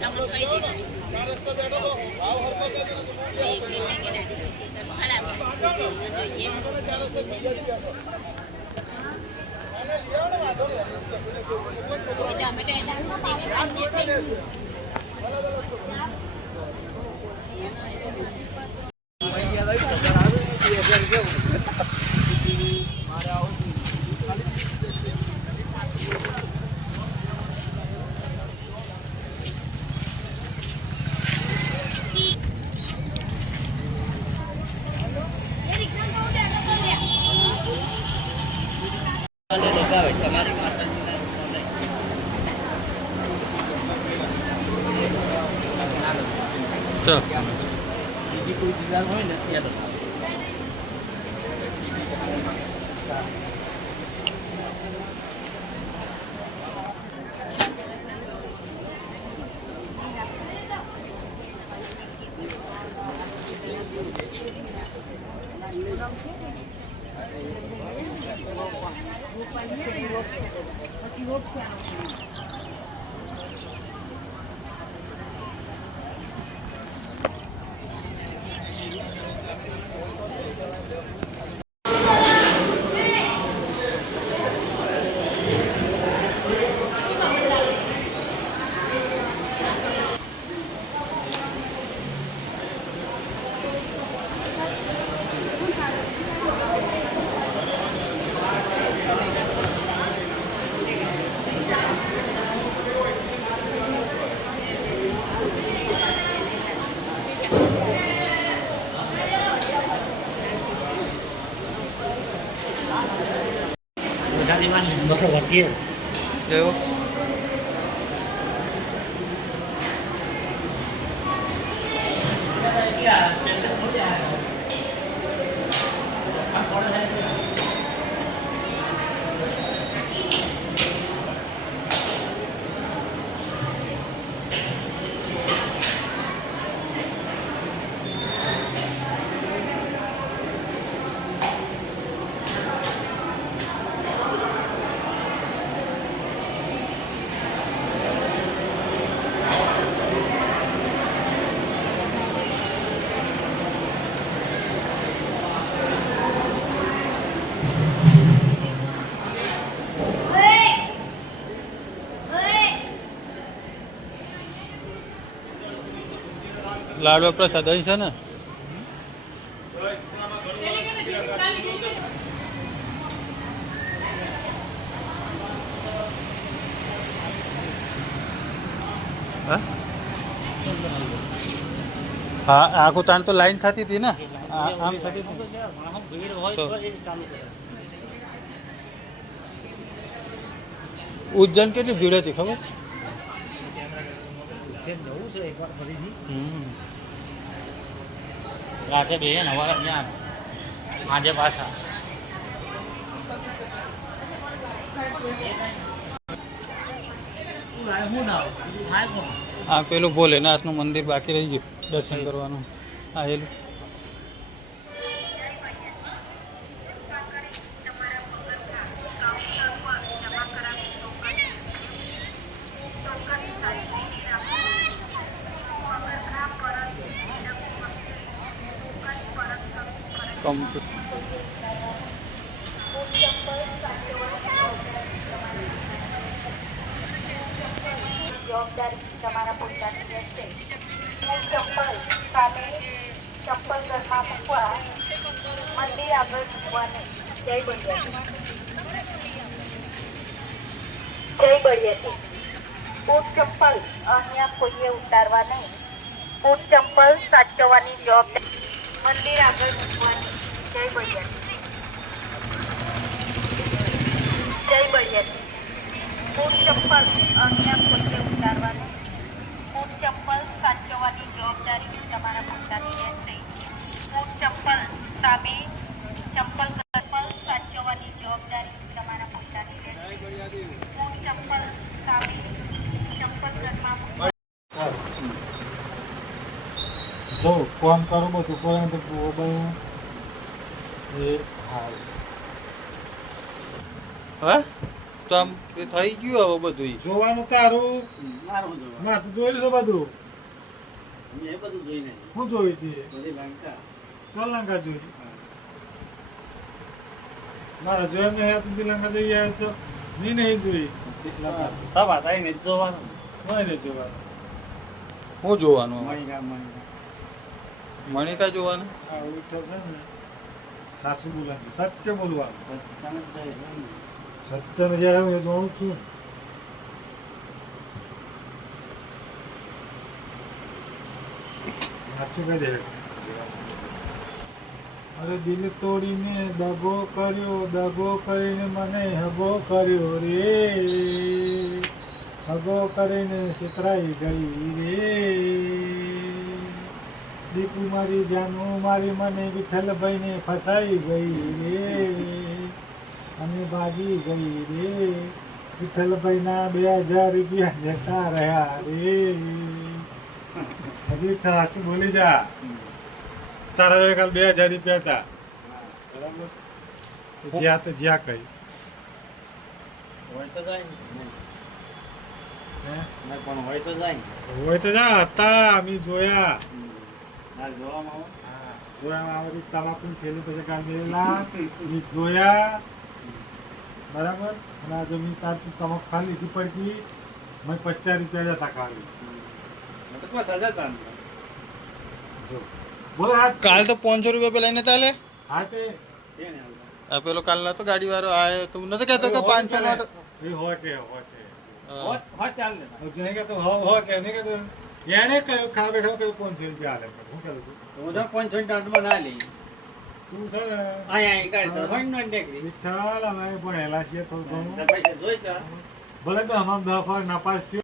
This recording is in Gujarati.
તમને કહી દેવાની તમારી બીજી કોઈ દિવાલ હોય ને ત્યાં Bakal wakil. Yo. Iya, spesial food ya. Apa order saya? લાડવા પ્રસાદ અહીં છે ને હા આખું તાણ તો લાઈન થતી હતી ને આમ થતી હતી ઉજ્જૈન કેટલી ભીડ હતી ખબર રાતે બે ને હવારે ત્યાં આજે પાછા આ પેલું ભોલેનાથનું મંદિર બાકી રહી ગયું દર્શન કરવાનું આવેલું જવાબદારી તમારા પોતાની રહેશે. ચપ્પલ સામે ચપ્પલ ઘરમાં મૂકવા, મંદિર આગળ મૂકવા નહીં. જય બળિયાથી. બૂટ ચપ્પલ અહીંયા કોઈએ ઉતારવા નહીં. બૂટ ચપ્પલ સાચવવાની જવાબદારી મંદિર આગળ મૂકવા નહીં. જય બળિયાથી. બૂટ ચપ્પલ અહીંયા કોઈએ ઉતારવા નહીં. બૂટ ચપ્પલ સાચવવાની જવાબદારી તમારા પોતાની રહેશે. બૂટ ચપ્પલ સામે ચપ્પલ સાચવવાની જવાબદારી તમારા પોતાની રહેશે. બૂટ ચપ્પલ સામે ચપ્પલ ઘરમાં જો કામ કરો બધું કરે તો એ હા તો આમ એ થઈ ગયું હવે બધું જોવાનું તારું મારું જોવા મારે તો જોયેલું છે બધું. મેં એ બધું જોઈને હું જોઈ હતી બધી લંકા શ્રીલંકા જોઈ. મારા જોયા મેં તું શ્રીલંકા જઈ આવ્યો તો મેં નહીં જોઈ. તવા થઈને જ જોવાનું મને જોવાનું. હું જોવાનું મણિકા મણિકા જોવાનું આ ઉઠો છે ને સાસુ બોલાતું સત્ય બોલવાનું. સત્યને જ્યારે હું જોઉં છું સાચું કહી દે. અરે દિલ તોડીને દગો કરીને મને હગો કર્યો રે, હગો કરીને શેતરાઈ ગઈ રે. દીપુ મારી જાનું મારી મને વિઠ્ઠલભાઈને ફસાઈ ગઈ રે, અને ભાગી ગઈ રે. વિઠ્ઠલભાઈના 2000 રૂપિયા જતા રહ્યા રે. હજી સાચું બોલી જા. તારા જોડે કાલ 2000 રૂપિયા હતા બરાબર. તો જ્યાં તો જ્યાં કઈ હોય તો જાય ને હે? ના પણ હોય તો જાય હોય તો જા હતા અમે જોયા. ના જોવામાં આવે જોયા આવડી તમાકુ થેલી પછી કાલ મેળેલા મેં જોયા બરાબર. અને આજે મેં તાર તમાકુ ખાલી લીધી પડતી મેં 50 રૂપિયા જતા ખાલી. તો કોઈ સજા તાન જો બોલો હા કાલ તો 500 રૂપિયા પેલા એને ચાલે હા તે કે ને આવતા આ પેલો કાલ નતો ગાડી વાળો આયો તો હું નથી કહેતો કે 500 નો એ હોય કે હોત હોત ચાલ ને જેને કે તો હો કે નહીં કે તો એને કહ્યું ખા બેઠો કે 500 રૂપિયા આલે. હું કહું હું તો 500 ટાટ બના લી તું છે ને આયા કાઈ તો હોય ન ટેકરી વિઠ્ઠલ અમે ભણેલા છીએ થોડું ઘણું. પૈસા જોઈ તા ભલે તો હમામ 10 નાપાસ થયો